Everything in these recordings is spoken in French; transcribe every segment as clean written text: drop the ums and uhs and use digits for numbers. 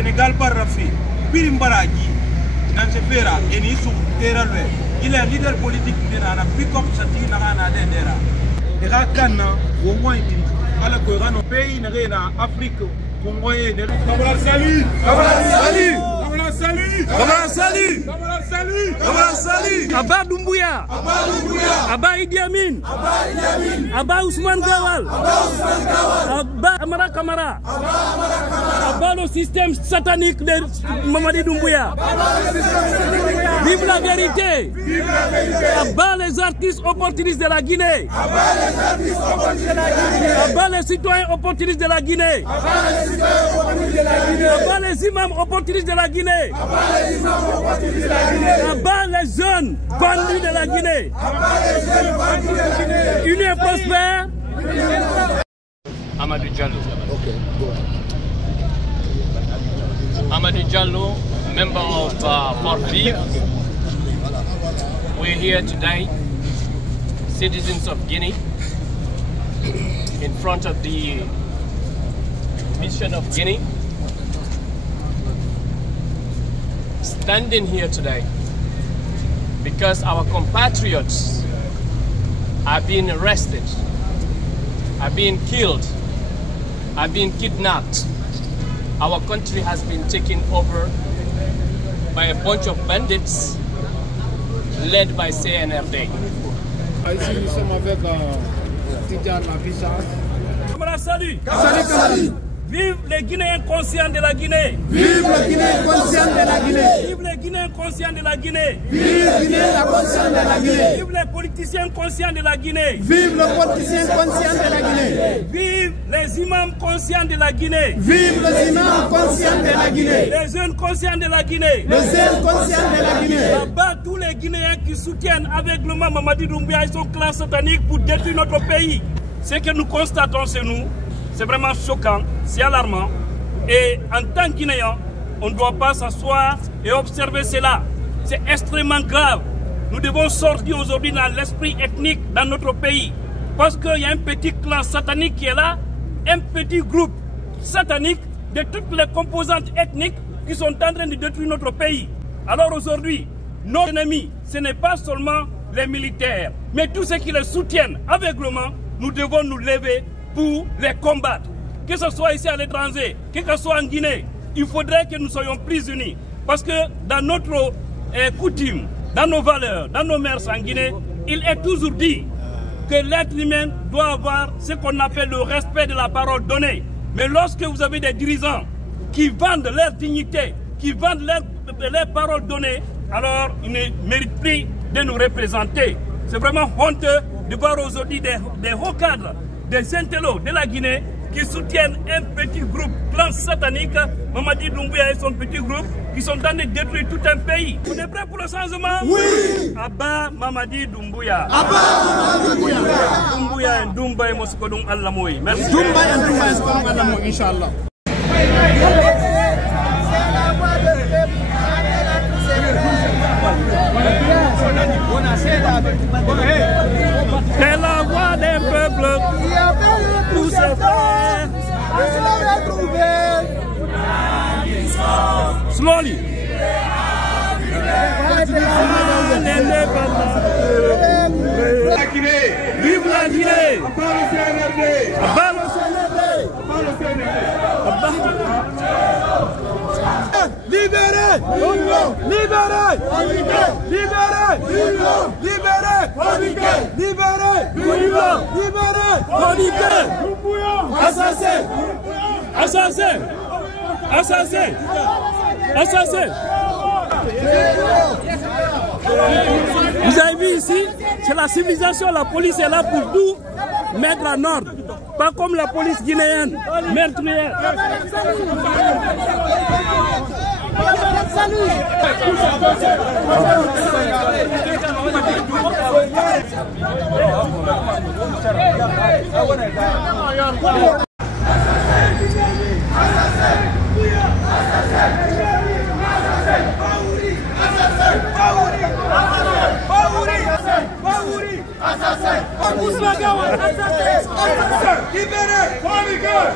Sénégal par Rafi, Birimbaragi, Nansepera, et Nisou, Teralwe. Il est leader politique de la pick-up Sati Narana Dendera. Et Rakana, au moins, à la Corano pays, n'a Afrique, Congo et Kabala Sali! Kabala Sali! Kabala Sali! Kabala Sali! Kabala Sali! Kabala Sali! Abba Doumbouya! Abba Doumbouya! Abba Idi Amin! Abba Idi Amin! Abba Ousmane Gawal! Abba Ousmane Gawal! Abba Amara Kamara! Abba Amara Kamara! Abba le système satanique de Mamadi Doumbouya! Vive la vérité! Vive la vérité! Abba les artistes opportunistes de la Guinée! Abba les artistes opportunistes de la Guinée! Abba les citoyens opportunistes de la Guinée! Abba les citoyens opportunistes de la Guinée! Abba les imams opportunistes de la Guinée! Abba les imams opportunistes de la Guinée! Abba les jeunes bandits de la Guinée! Abba les jeunes bandits de la Guinée! Unis et prospères! Amadou Diallo. Okay, go ahead. Amadou Diallo, member of Forvive. We're here today, citizens of Guinea, in front of the mission of Guinea. Standing here today because our compatriots are being arrested, are being killed, are being kidnapped. Our country has been taken over by a bunch of bandits led by CNRD. Ici, nous sommes avec Tidiane Mabissa. Kamara Sali! Sali Kamali! Vive les Guinéens conscients de la Guinée! Vive les Guinéens conscients de la Guinée! Vive les Guinéens conscients de la Guinée! Vive les Guinéens conscients de la Guinée! Vive les politiciens conscients de la Guinée! Vive les politiciens conscients de la Guinée! Vive les imams conscients de la Guinée! Vive les imams conscients de la Guinée! Les jeunes conscients de la Guinée! Les jeunes conscients de la Guinée! Là-bas, tous les Guinéens qui soutiennent aveuglément Mamadi Doumbouya et son clan satanique pour détruire notre pays. Ce que nous constatons chez nous, c'est vraiment choquant, c'est alarmant. Et en tant que Guinéen, on ne doit pas s'asseoir et observer cela. C'est extrêmement grave. Nous devons sortir aujourd'hui dans l'esprit ethnique dans notre pays. Parce qu'il y a un petit clan satanique qui est là, un petit groupe satanique de toutes les composantes ethniques qui sont en train de détruire notre pays. Alors aujourd'hui, nos ennemis, ce n'est pas seulement les militaires, mais tous ceux qui les soutiennent aveuglément, nous devons nous lever pour les combattre. Que ce soit ici à l'étranger, que ce soit en Guinée, il faudrait que nous soyons plus unis. Parce que dans notre coutume, dans nos valeurs, dans nos mœurs en Guinée, il est toujours dit que l'être humain doit avoir ce qu'on appelle le respect de la parole donnée. Mais lorsque vous avez des dirigeants qui vendent leur dignité, qui vendent leurs paroles données, alors ils ne méritent plus de nous représenter. C'est vraiment honteux de voir aujourd'hui des hauts cadres, des intellos de la Guinée qui soutiennent un petit groupe clan satanique, Mamadi Doumbouya et son petit groupe, qui sont en train de détruire tout un pays. Vous êtes prêts pour le changement? Oui! Abba Mamadi Doumbouya. Abba Mamadi Doumbouya. Doumbouya et Doumbouya Moskodong Allamoui. Merci. Doumbouya et Doumbouya Moskodong Allamoui, Inch'Allah. C'est la voix des peuples pour se faire. Slowly. Vive la Guinée. Abat le CNRD. Libérez! Libérez! Libérez! Libérez! Libérez! Libérez! Assassin! Assassin! Assassin! Assassin! Vous avez vu ici, c'est la civilisation, la police est là pour tout mettre en ordre. Pas comme la police guinéenne, meurtrière. Libérez!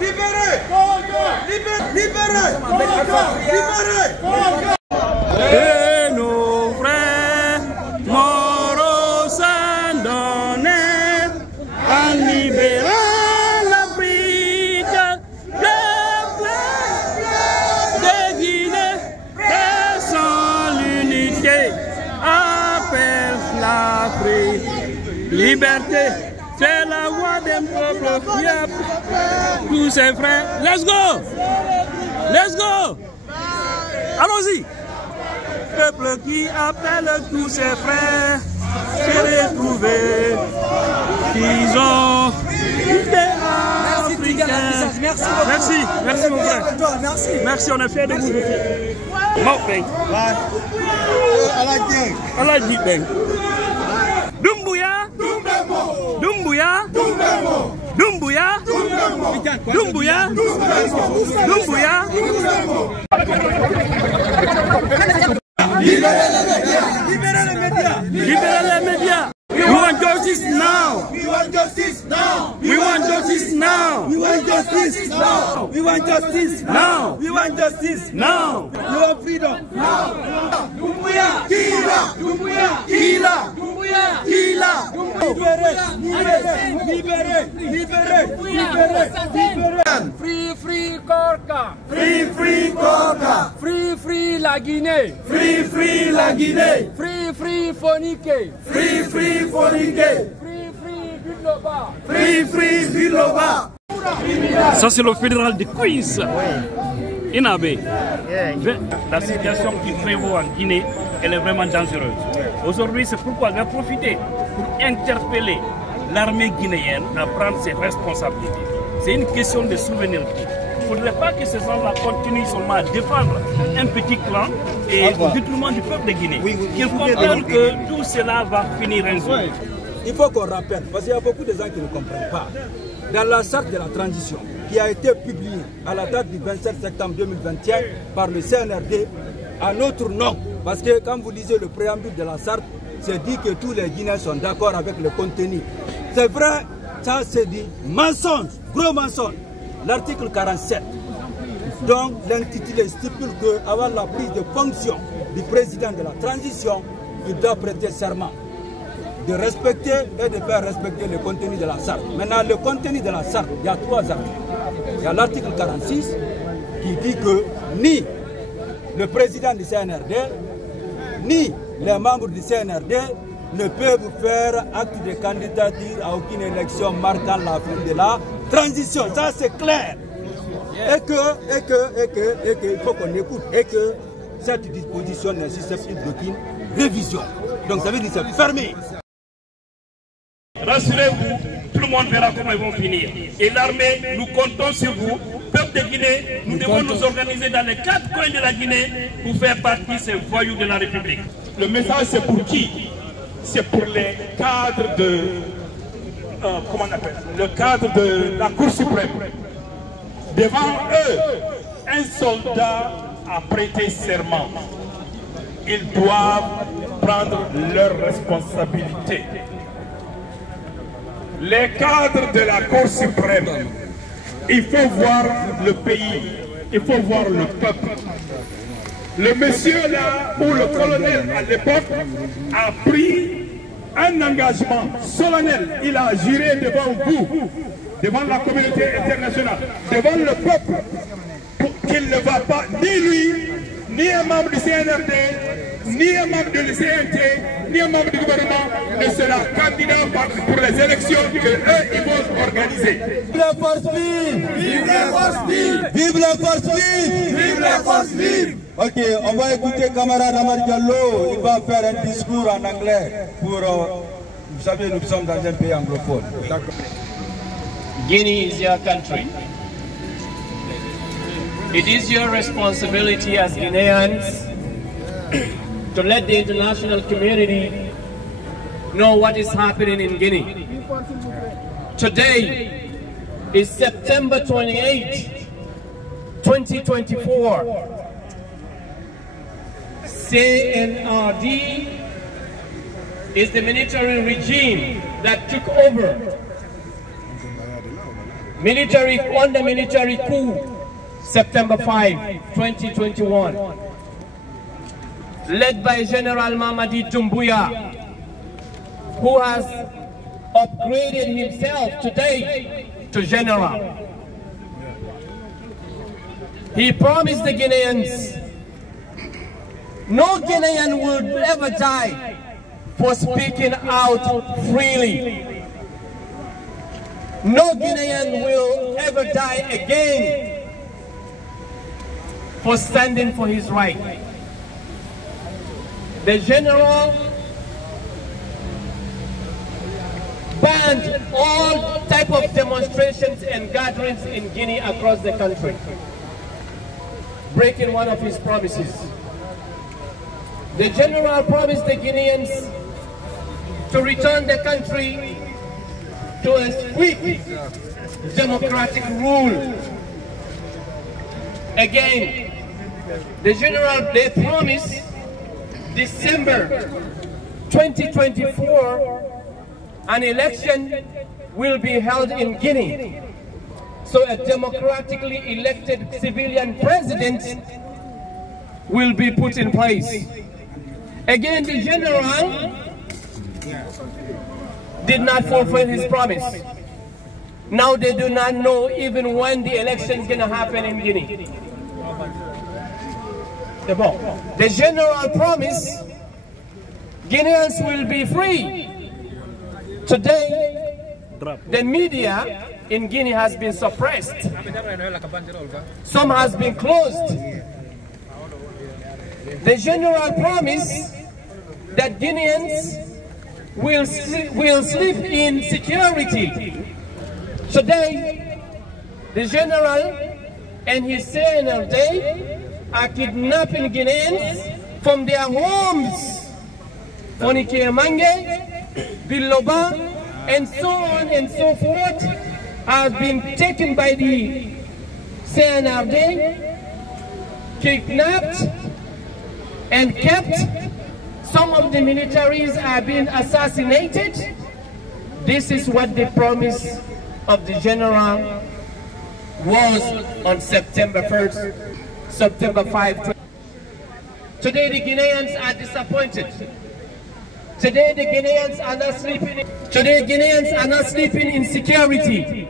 Libérez! Libérez! Et nos frères morts s'en donner en libérant l'Afrique. Le peuple de Guinée et son unité appelle l'Afrique. Liberté, c'est la voix d'un peuple qui a tous ses frères. Let's go! Let's go! Allons-y! Peuple qui appelle tous ses frères, se retrouver. Ils ont été africains. Merci, merci mon frère. Merci, on est fiers de vous. I like deep bang. Dumbuya! Dumbuya! Dumbuya! Dumbuya! Dumbuya! Libérez les médias! Libérez les médias! We want justice now! We want justice now! We want justice now! We want justice now! We want justice now! We want justice now! We want freedom now! Dumbuya! Kila! Dumbuya! Kila! Dumbuya! Kila! Libérez! Libérez! Libérez! Libérez! Libérez! Free Korka! Free Korka! Free la Guinée! Free la Guinée! Free Fonike! Free Fonike! Free Biloba! Free Biloba! Ça c'est le fédéral de Queens. Inabé. La situation qui prévaut en Guinée, elle est vraiment dangereuse. Aujourd'hui, c'est pourquoi je vais profiter pour interpeller l'armée guinéenne à prendre ses responsabilités. C'est une question de souveraineté. Il ne faudrait pas que ces gens-là continuent seulement à défendre un petit clan et au détriment du peuple de Guinée. Qu'ils comprennent que tout cela va finir un jour. Il faut qu'on rappelle, parce qu'il y a beaucoup de gens qui ne comprennent pas. Dans la charte de la transition, qui a été publiée à la date du 27 septembre 2021 par le CNRD, à notre nom, parce que quand vous lisez le préambule de la charte, c'est dit que tous les Guinéens sont d'accord avec le contenu. C'est vrai, ça c'est dit mensonge, gros mensonge. L'article 47, donc l'intitulé stipule qu'avant la prise de fonction du président de la transition, il doit prêter serment de respecter et de faire respecter le contenu de la charte. Maintenant, le contenu de la charte, il y a 3 articles. Il y a l'article 46 qui dit que ni le président du CNRD, ni les membres du CNRD ne peuvent faire acte de candidature à aucune élection marquant la fin de la transition. Ça c'est clair. Et que, il faut qu'on écoute, et que cette disposition n'est susceptible d'aucune révision. Donc ça veut dire que c'est fermé. Rassurez-vous, tout le monde verra comment ils vont finir. Et l'armée, nous comptons sur vous. Peuple de Guinée, nous devons nous organiser dans les 4 coins de la Guinée pour faire partie de ces voyous de la République. Le message c'est pour qui? C'est pour les cadres de... comment on appelle? Le cadre de la Cour suprême. Devant eux, un soldat a prêté serment. Ils doivent prendre leurs responsabilités. Les cadres de la Cour suprême, il faut voir le pays, il faut voir le peuple. Le monsieur là, ou le colonel à l'époque, a pris un engagement solennel. Il a juré devant vous, devant la communauté internationale, devant le peuple, qu'il ne va pas, ni lui, ni un membre du CNRD, ni un membre du CNT, ni un membre du gouvernement ne sera candidat pour les élections que eux ils vont organiser. Vive la force vive! Vive la force vive! Vive la force vive! Vive la force vive! Ok, on va écouter camarade Amar Diallo. Il va faire un discours en anglais pour... vous savez, nous sommes dans un pays anglophone. D'accord. Guinea is your country. It is your responsibility as Guineans to let the international community know what is happening in Guinea. Today is September 28, 2024. CNRD is the military regime that took over. Under military coup September 5, 2021, led by General Mamadi Doumbouya, who has upgraded himself today to general. He promised the Guineans, no Guinean will ever die for speaking out freely. No Guinean will ever die again for standing for his right. The general banned all type of demonstrations and gatherings in Guinea across the country, breaking one of his promises. The general promised the Guineans to return the country to a swift democratic rule. Again, the general, they promised December 2024 an election will be held in Guinea, so a democratically elected civilian president will be put in place. Again, the general did not fulfill his promise. Now they do not know even when the election is going to happen in Guinea. The general promised Guineans will be free. Today, the media in Guinea has been suppressed. Some has been closed. The general promised that Guineans will sleep in security. Today, the general and his CNRD are kidnapping Guineans from their homes. Fonike Mange, Biloba, and so on and so forth have been taken by the CNRD, kidnapped and kept. Some of the militaries are being assassinated. This is what the promise of the general was on September 1st, September 5th. Today the Guineans are disappointed. Today the Guineans are not sleeping. Today Guineans are not sleeping in security.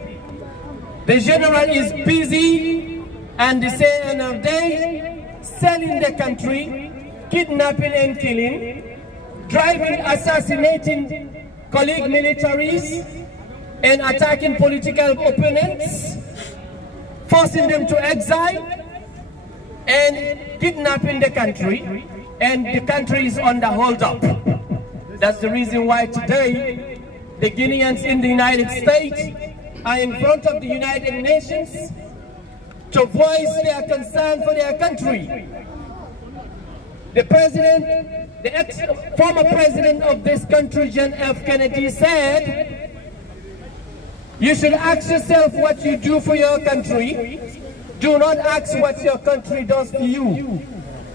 The general is busy and the CNRD selling the country, kidnapping and killing, driving, assassinating colleague militaries, and attacking political opponents, forcing them to exile, and kidnapping the country, and the country is under hold-up. That's the reason why today the Guineans in the United States are in front of the United Nations to voice their concern for their country. The president, the former president of this country, John F. Kennedy, said, you should ask yourself what you do for your country. Do not ask what your country does to you.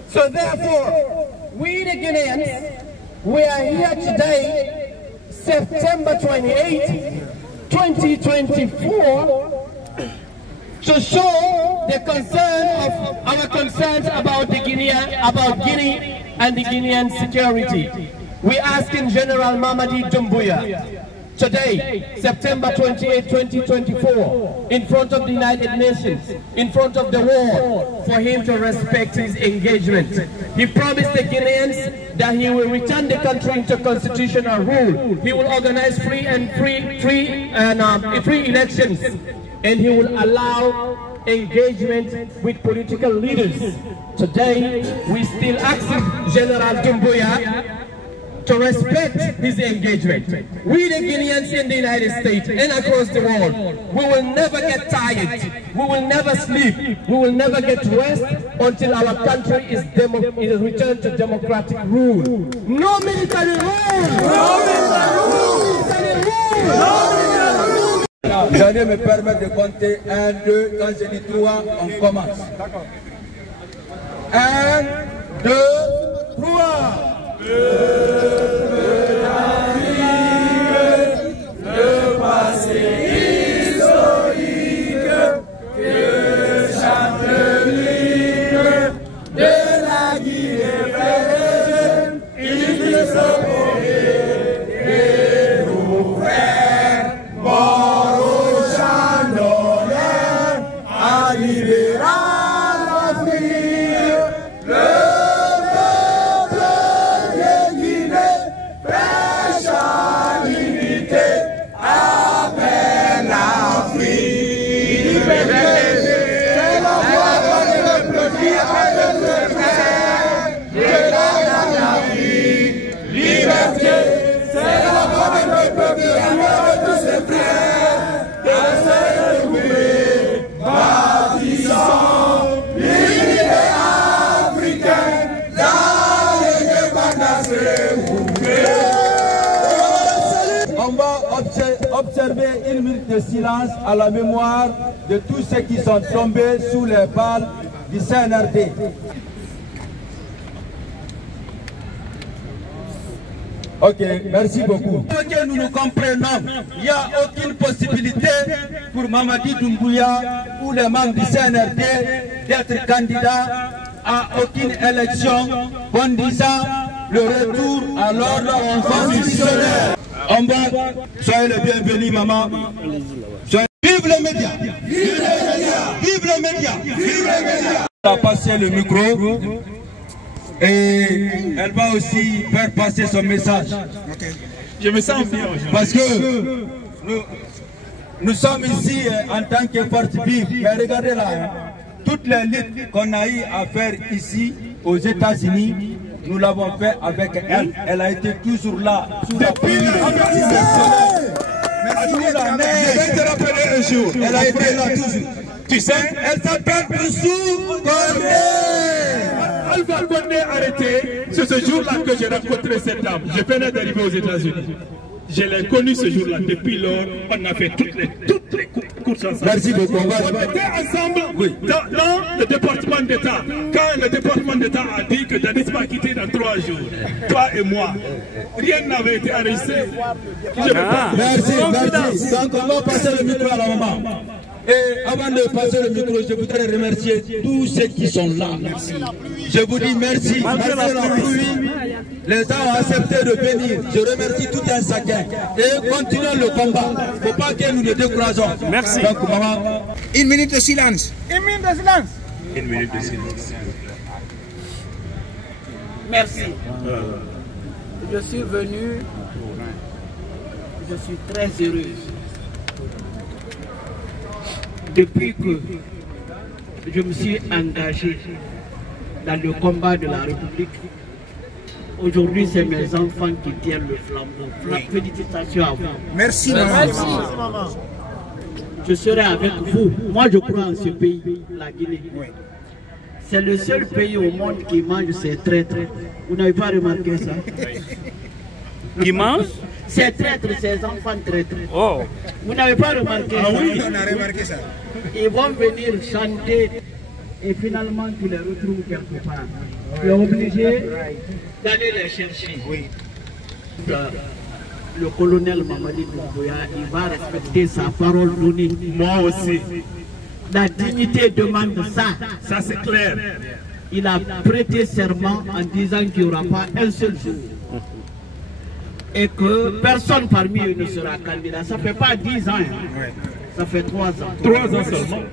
So therefore, we the Guineans, we are here today, September 28, 2024, to show the concern of our concerns about the Guinea and the Guinean security. We asking General Mamadi Doumbouya today, September 28, 2024, in front of the United Nations, in front of the world, for him to respect his engagement. He promised the Guineans that he will return the country into constitutional rule. He will organize free elections, and he will allow engagement with political leaders. Today, we still ask General Doumbouya to respect his engagement. We the Guineans in the United States and across the world, we will never get tired, we will never sleep, we will never get rest until our country is returned to democratic rule. No military rule! No military rule! Vous allez me permettre de compter 1, 2, quand je dis 3, on commence. 1, 2, 3. Le passé historique que jamais la Guinée frère, ils sont et nos frères morts au champ d'honneur à libérer l'Afrique. Le peuple de Guinée prêche à l'unité, appelle l'Afrique. C'est la voix de notre vie avec le frère de l'Afrique. Liberté, c'est la voix de notre peuple avec tous ses frères. À se retrouver, bâtissant l'unité africaine dans l'indépendance républicaine. On va observer une minute de silence à la mémoire de tous ceux qui sont tombés sous les balles du CNRD. Ok, merci beaucoup. Pour que nous nous comprenions, il n'y a aucune possibilité pour Mamadi Doumbouya ou les membres du CNRD d'être candidats à aucune élection conduisant le retour à l'ordre constitutionnel. On va, soyez les bienvenus, maman. Vive les médias! Vive les médias! Vive les médias! Vive les médias! Elle va passer le micro et elle va aussi faire passer son message. Je me sens bien aujourd'hui. Parce que nous sommes ici en tant que force vive. Mais regardez là, toutes les luttes qu'on a eu à faire ici aux États-Unis, nous l'avons fait avec elle. Elle a été toujours là. Depuis la Je vais te rappeler un jour. Elle a été là toujours. Tu sais, Elle s'appelle Oussou Condé. Alpha Condé arrêté. C'est ce jour-là que j'ai rencontré cette dame. Je venais d'arriver aux États-Unis. Je l'ai connue ce jour-là. Depuis lors, on a fait toutes les courses ensemble. Merci beaucoup. On était ensemble dans le département d'État. Quand le département d'État a dit que Denis va quitter dans 3 jours, toi et moi, rien n'avait été enregistré. Merci. Donc on va passer le micro à la maman. Et avant de passer le micro, je voudrais remercier tous ceux qui sont là. Je vous dis merci. Malgré la pluie, les gens ont accepté de venir. Je remercie tout un chacun. Et continuons le combat. Il ne faut pas que nous nous décourageons. Merci. Donc, maman. Une minute de silence. Une minute de silence. Une minute de silence. Merci. Je suis venu, je suis très heureuse. Depuis que je me suis engagé dans le combat de la République, aujourd'hui c'est mes enfants qui tiennent le flambeau. Félicitations à vous. Merci, maman. Merci. Je serai avec vous. Moi je crois en ce pays, la Guinée. C'est le seul pays au monde qui mange ses traîtres. Vous n'avez pas remarqué ça? Qui mange? Ces traîtres, ces enfants traîtres. Oh. Vous n'avez pas remarqué ça? Oui, on a remarqué ça. Ils vont venir chanter et finalement tu les retrouves quelque part. Tu es obligé d'aller les chercher. Oui. Le colonel Mamadi Doumbouya, il va respecter sa parole donnée. Moi aussi. La dignité demande ça. Ça c'est clair. Il a prêté serment en disant qu'il n'y aura pas un seul jour. Et que personne parmi eux ne sera candidat. Ça ne fait pas 10 ans. Hein. Ça fait 3 ans. 3 ans seulement.